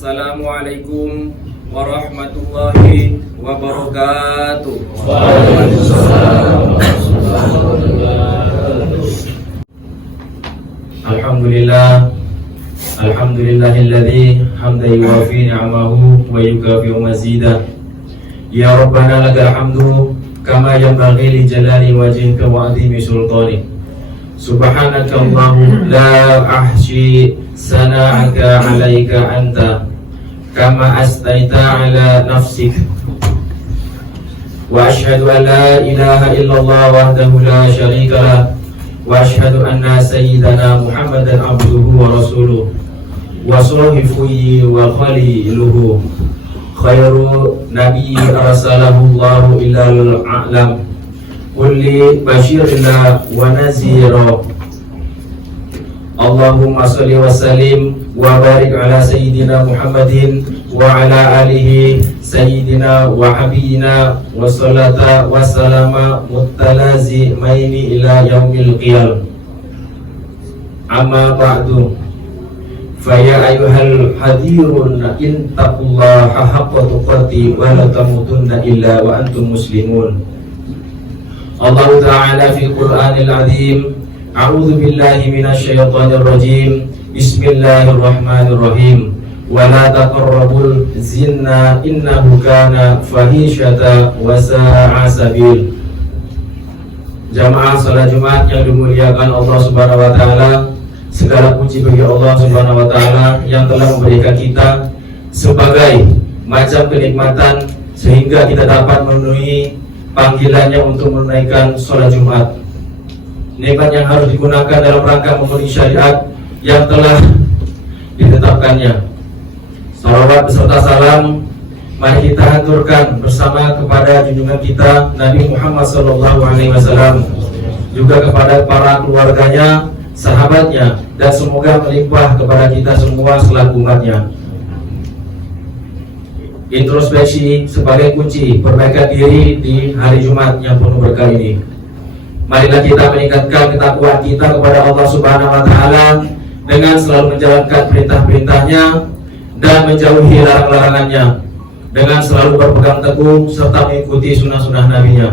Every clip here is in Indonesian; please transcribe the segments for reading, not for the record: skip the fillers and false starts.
Assalamualaikum warahmatullahi wabarakatuh. Alhamdulillah, alhamdulillahilladzi hamdan yuwafi ni'amahu wa yukafi'u mazidah. Ya Rabbana lakal hamdu kama yanbaghi li jalali wajhika wa 'azimi sultanik. Subhanaka Allahu la ahsi sana'aka 'alaika anta kama astaita 'ala nafsik. Wa asyhadu an la ilaha illallah wahdahu la syarika lah wa asyhadu anna sayyidana Muhammadan abduhu wa rasuluh wa sahifuhu wa khaliluhu khairu nabi arsalahu Allahu ilal a'lam kulli basyirina wa nazira. Allahumma salli wa sallim wa barik ala sayyidina Muhammadin wa ala alihi sayyidina wa habibina wa salata wa salama muttalazi maini ila yaumil qiyam. Amma ba'du, faya ayyuhal hadirun intaqullaha haqqa tuqati wa la tamutunna illa wa antum muslimun. Allah Ta'ala fi Qur'anil Azim, a'udzu billahi minasy syaithanir rajim. Bismillahirrahmanirrahim. Wa la taqrabul zina innahu kana fahisyata wa sa'a sabil. Jamaah salat Jumat yang dimuliakan Allah Subhanahu wa taala, segala puji bagi Allah Subhanahu wa taala yang telah memberikan kita sebagai macam kenikmatan sehingga kita dapat memenuhi panggilannya untuk menunaikan sholat Jumat. Nikmat yang harus digunakan dalam rangka memenuhi syariat yang telah ditetapkannya. Salawat beserta salam mari kita haturkan bersama kepada junjungan kita Nabi Muhammad SAW, juga kepada para keluarganya, sahabatnya, dan semoga melimpah kepada kita semua selaku umatnya. Introspeksi sebagai kunci perbaikan diri di hari Jumat yang penuh berkah ini. Marilah kita meningkatkan ketakwaan kita kepada Allah Subhanahu wa taala dengan selalu menjalankan perintah-perintahnya dan menjauhi larang-larangannya, dengan selalu berpegang teguh serta mengikuti sunnah-sunnah nabinya.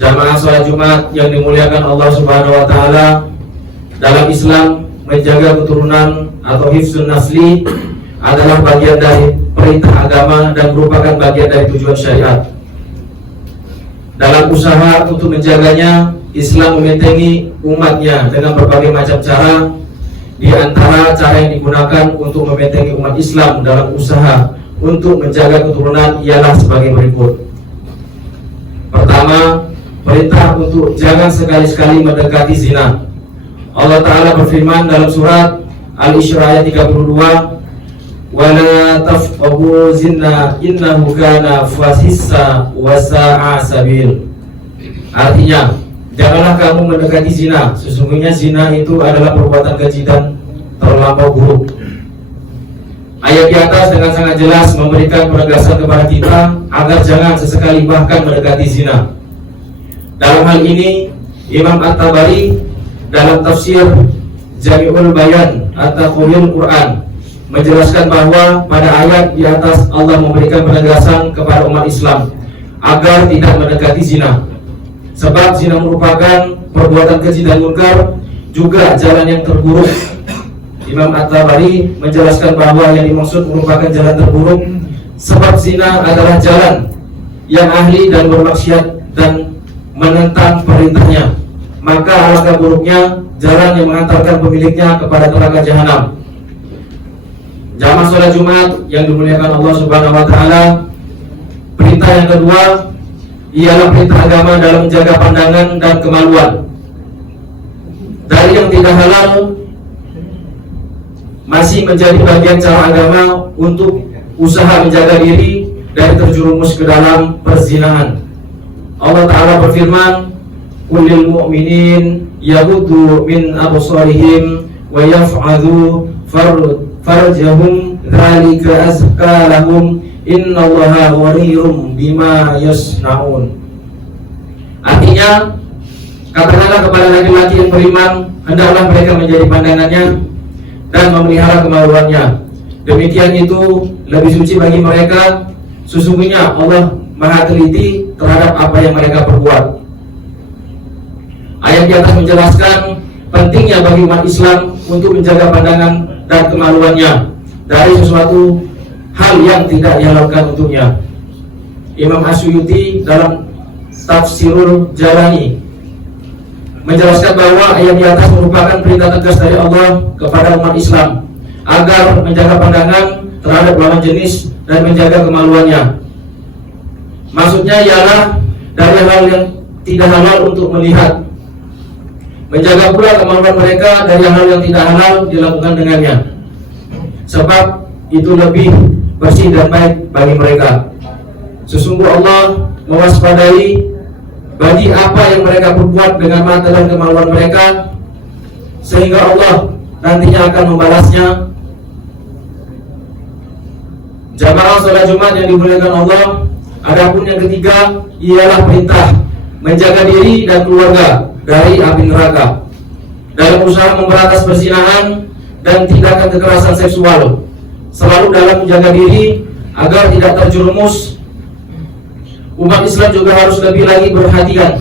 Jamaah sholat Jumat yang dimuliakan Allah Subhanahu wa taala, dalam Islam menjaga keturunan atau hifzun nasli adalah bagian dari perintah agama dan merupakan bagian dari tujuan syariat. Dalam usaha untuk menjaganya, Islam membentengi umatnya dengan berbagai macam cara. Di antara cara yang digunakan untuk membentengi umat Islam dalam usaha untuk menjaga keturunan ialah sebagai berikut. Pertama, perintah untuk jangan sekali-sekali mendekati zina. Allah Ta'ala berfirman dalam surat Al-Isra ayat 32, wala tafqahu zina innahu kana fasissa wa sa'a sabil. Artinya, janganlah kamu mendekati zina, sesungguhnya zina itu adalah perbuatan keji dan terlampau buruk. Ayat di atas dengan sangat jelas memberikan penegasan kepada kita agar jangan sesekali bahkan mendekati zina. Dalam hal ini, Imam At-Tabari dalam tafsir Jami'ul Bayan At-Taqulil Quran menjelaskan bahwa pada ayat di atas Allah memberikan penegasan kepada umat Islam agar tidak mendekati zina. Sebab zina merupakan perbuatan keji dan munkar, juga jalan yang terburuk. Imam At-Tabari menjelaskan bahwa yang dimaksud merupakan jalan terburuk sebab zina adalah jalan yang ahli dan bermaksiat dan menentang perintahnya. Maka alangkah buruknya jalan yang mengantarkan pemiliknya kepada neraka jahanam. Jamaah sholat Jumat yang dimuliakan Allah Subhanahu wa taala, perintah yang kedua ialah perintah agama dalam menjaga pandangan dan kemaluan dari yang tidak halal, masih menjadi bagian cara agama untuk usaha menjaga diri dari terjerumus ke dalam perzinahan. Allah Ta'ala berfirman, kullil mu'minin yaghuddu min absarihim wa yaf'adhu farjahum dzalika azka lahum innallaha ghaniyyun bima yasnaun. Artinya, katakanlah kepada laki-laki yang beriman, hendaklah mereka menjadi pandangannya dan memelihara kemaluannya, Demikian itu lebih suci bagi mereka. Sesungguhnya Allah Maha teliti terhadap apa yang mereka perbuat. Ayat di atas menjelaskan pentingnya bagi umat Islam untuk menjaga pandangan dan kemaluannya dari sesuatu hal yang tidak dihalalkan untuknya. Imam Asyuyuti dalam Tafsirul Jalani menjelaskan bahwa ayat di atas merupakan perintah tegas dari Allah kepada umat Islam agar menjaga pandangan terhadap lawan jenis dan menjaga kemaluannya. Maksudnya ialah dari hal yang tidak halal untuk melihat, menjaga pula kemaluan mereka dari hal yang tidak halal dilakukan dengannya, sebab itu lebih bersih dan baik bagi mereka. Sesungguh Allah mewaspadai bagi apa yang mereka perbuat dengan mata dan kemaluan mereka, sehingga Allah nantinya akan membalasnya. Jamaah salat Jumat yang dimuliakan Allah, adapun yang ketiga ialah perintah menjaga diri dan keluarga dari api neraka dalam usaha memberantas perzinahan dan tindakan kekerasan seksual, selalu dalam menjaga diri agar tidak terjerumus. Umat Islam juga harus lebih lagi memperhatikan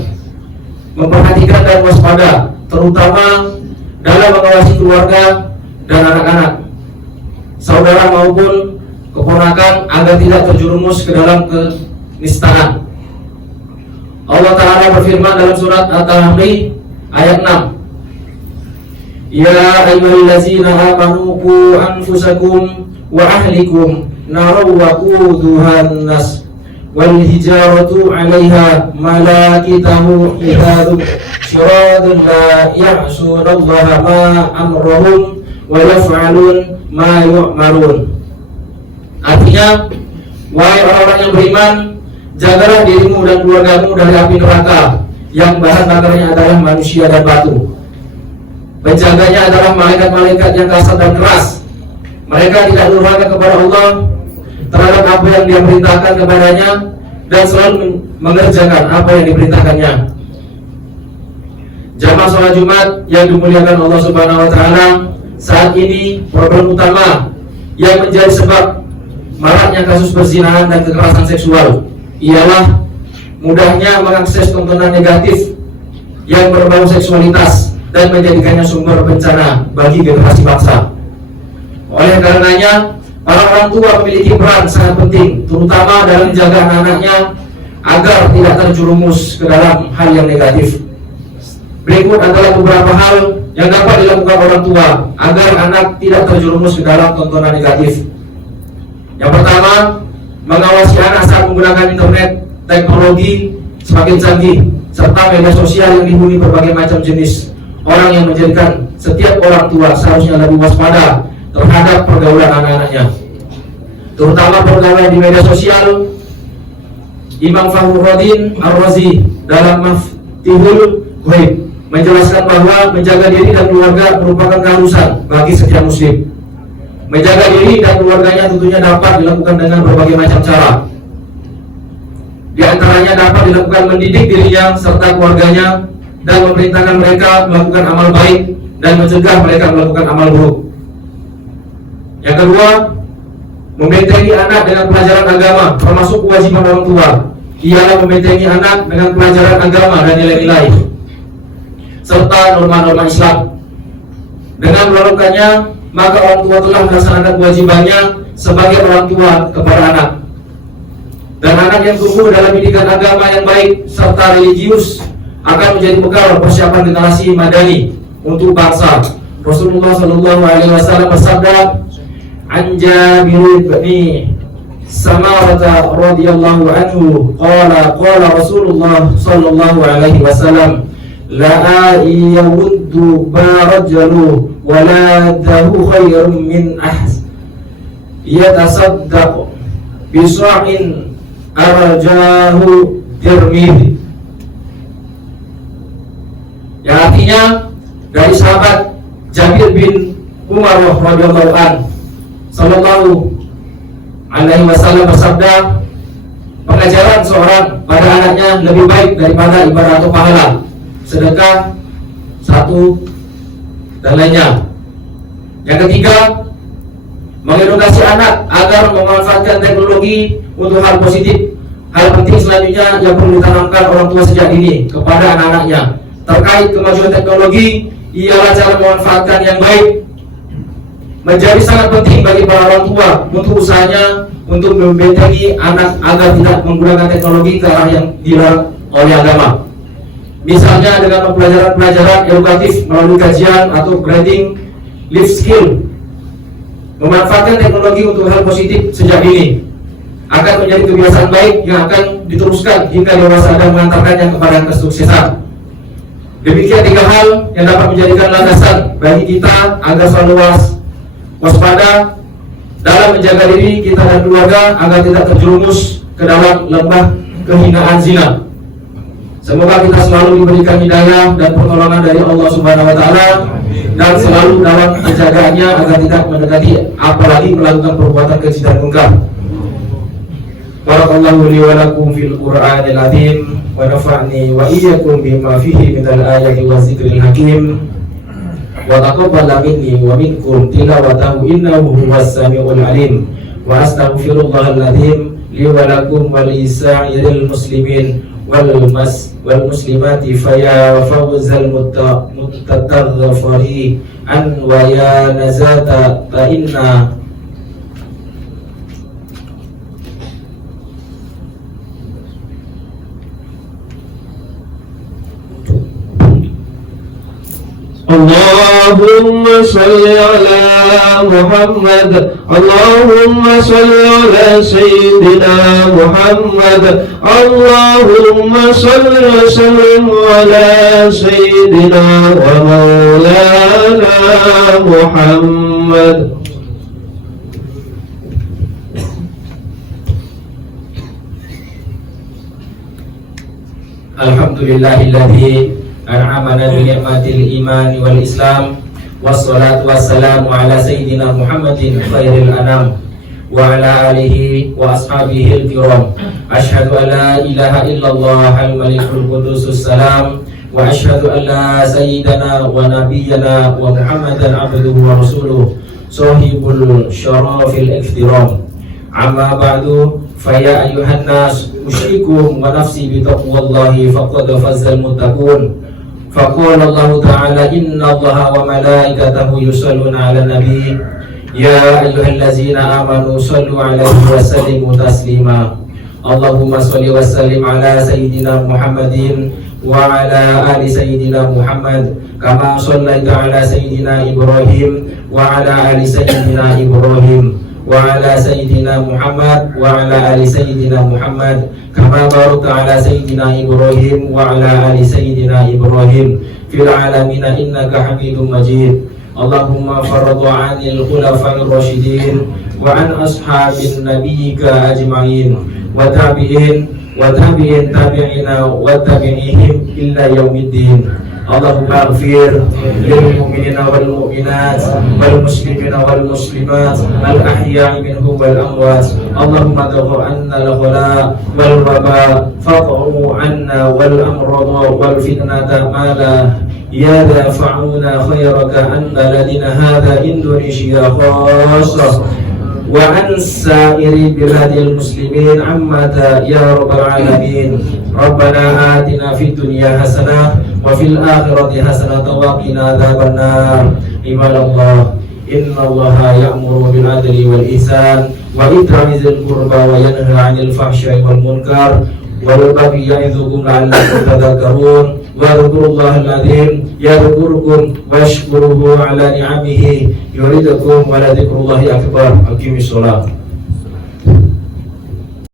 dan waspada, terutama dalam mengawasi keluarga dan anak-anak, saudara maupun keponakan agar tidak terjerumus ke dalam kenistaan. Allah Ta'ala berfirman dalam surat At-Tahrim ayat 6, Ya ayyuhallazina amanu qu anfusakum wa ahlikum naran waquduhan nas wal hijaratu 'alaiha malaikatu hidadun syiradun la ya'sunallaha ma amrahum wa yaf'alun ma yu'marun. Artinya, wahai orang-orang yang beriman, jagalah dirimu dan keluargamu dari api neraka yang bahan bakarnya adalah manusia dan batu. Penjaganya adalah malaikat-malaikat yang kasar dan keras. Mereka tidak durhaka kepada Allah terhadap apa yang Dia perintahkan kepadanya dan selalu mengerjakan apa yang diperintahkannya. Jamaah salat Jumat yang dimuliakan Allah Subhanahu wa taala, saat ini problem utama yang menjadi sebab maraknya kasus perzinahan dan kekerasan seksual ialah mudahnya mengakses tontonan negatif yang berbau seksualitas dan menjadikannya sumber bencana bagi generasi bangsa. Oleh karenanya, para orang tua memiliki peran sangat penting, terutama dalam menjaga anak-anaknya agar tidak terjerumus ke dalam hal yang negatif. Berikut adalah beberapa hal yang dapat dilakukan orang tua agar anak tidak terjerumus ke dalam tontonan negatif. Yang pertama, mengawasi anak saat menggunakan internet, teknologi semakin canggih, serta media sosial yang dihuni berbagai macam jenis orang yang menjadikan setiap orang tua seharusnya lebih waspada terhadap pergaulan anak-anaknya, terutama pergaulan di media sosial. Imam Fakhruddin Ar-Razi dalam Maftihul Ghaib menjelaskan bahwa menjaga diri dan keluarga merupakan keharusan bagi setiap muslim. Menjaga diri dan keluarganya tentunya dapat dilakukan dengan berbagai macam cara. Di antaranya dapat dilakukan mendidik dirinya serta keluarganya dan memerintahkan mereka melakukan amal baik dan mencegah mereka melakukan amal buruk. Yang kedua, membentengi anak dengan pelajaran agama, termasuk kewajiban orang tua ialah membentengi anak dengan pelajaran agama dan nilai-nilai serta norma-norma Islam. Dengan melakukannya, maka orang tua telah melaksanakan kewajibannya sebagai orang tua kepada anak. Dan anak yang tumbuh dalam pendidikan agama yang baik serta religius akan menjadi bekal persiapan generasi madani untuk bangsa. Rasulullah Shallallahu Alaihi Wasallam bersabda, "An Jabir bin Samurah radhiyallahu anhu, qala Rasulullah Shallallahu Alaihi Wasallam, la yawuddu barajalu waladahu khairun min yatasaddaq bisa'in arjahu Tirmidzi." Yang artinya dari sahabat Jabir bin Umar radhiyallahu anhu sallallahu alaihi wasallam bersabda, pengajaran seorang pada anaknya lebih baik daripada ibadah atau pahala, sedekah, satu dan lainnya. Yang ketiga, mengedukasi anak agar memanfaatkan teknologi untuk hal positif. Hal penting selanjutnya yang perlu ditanamkan orang tua sejak dini kepada anak-anaknya terkait kemajuan teknologi ialah cara memanfaatkan yang baik. Menjadi sangat penting bagi para orang tua untuk usahanya untuk membentengi anak agar tidak menggunakan teknologi ke arah yang dilarang oleh agama. Misalnya dengan pelajaran-pelajaran edukatif melalui kajian atau grading life skill. Memanfaatkan teknologi untuk hal positif sejak dini akan menjadi kebiasaan baik yang akan diteruskan hingga dewasa dan mengantarkannya kepada kesuksesan. Demikian 3 hal yang dapat menjadikan landasan bagi kita agar selalu waspada dalam menjaga diri kita dan keluarga agar tidak terjerumus ke dalam lembah kehinaan zina. Semoga kita selalu diberikan hidayah dan pertolongan dari Allah Subhanahu wa taala dan selalu dalam penjagaannya agar tidak mendekati apalagi melakukan perbuatan keji dan munkar. Barakallahu li wa lakum fil Qur'anil azim wa nafa'ni wa iyyakum bima fihi minal ayati wa zikril hakim wa taqabbal minni wa minkum tilawatahu innahu huwas samiul alim wa astaghfirullahal azim li wa lakum wa li sa'iril muslimin wal muslimati faya fawzal mutatadhafari an wa ya nazata fa inna Allahumma salli ala Muhammad, Allahumma salli ala Sayyidina Muhammad, Allahumma salli wa sallim ala Sayyidina wa Maulana Muhammad. Alhamdulillahilladzi an'amana bi ni'matil iman wal islam wassalatu wassalamu ala sayyidina Muhammadin khairil anam wa ala alihi wa ashabihi al-kiram. Asyhadu an la ilaha illallah al-malikul qudusus salam wa asyhadu an la sayyidana wa nabiyyana wa Muhammadan abduhu wa rasuluh sahibul syarafil iktiram. Amma ba'du fa ya ayyuhan nas usyikum wa nafsi bi taqwallahi faqad fazal muttaqun. Faqala Allah Ta'ala inna Allaha wa malaikatahu yusalluna 'alan nabi ya ayyuhallazina amanu sallu 'alaihi wa sallimu taslima. Allahumma shalli wa sallim ala sayyidina Muhammadin wa ala ali sayyidina Muhammad kama shallaita ala sayyidina Ibrahim wa ala ali sayyidina Ibrahim wa ala sayyidina Muhammad wa ala ali sayyidina Muhammad kama barakta ala sayyidina Ibrahim wa ala ali sayyidina Ibrahim fil alamin innaka Hamidum Majid. Allahumma faradu 'anil khulafa'ir rasyidin wa an ashabin nabiyyika ajma'in wa tabi'in tabi'ina wa tabi'ihim illa yaumiddin. Allahumma ighfir lil mu'minina wal mu'minat wal muslimina wal muslimat al ahya'i minhum wal amwat. Allahumma dafa anna al ghala wal waba faq'u anna wal amrada wal fitnata ma la yadfa'una khayraka an baladina hadha Indonesia khassah wa an sa'iri biladil muslimin ammata ya rabbal alamin. Rabbana atina fid dunya hasanah wa fil akhirati hasanah wa qina adzabannar. Ibadallah innallaha ya'muru bil adli wal ihsan wa ita'i dzil qurba wa yanha 'anil fahsya'i wal munkar wal baghi ya'idzukum la'allakum tadhakkarun. Wadhkurullahal azim yadhkurukum washkuruhu ala ni'amihi yuridkum wa la dzikrullahi akbar. Aqimis shalah.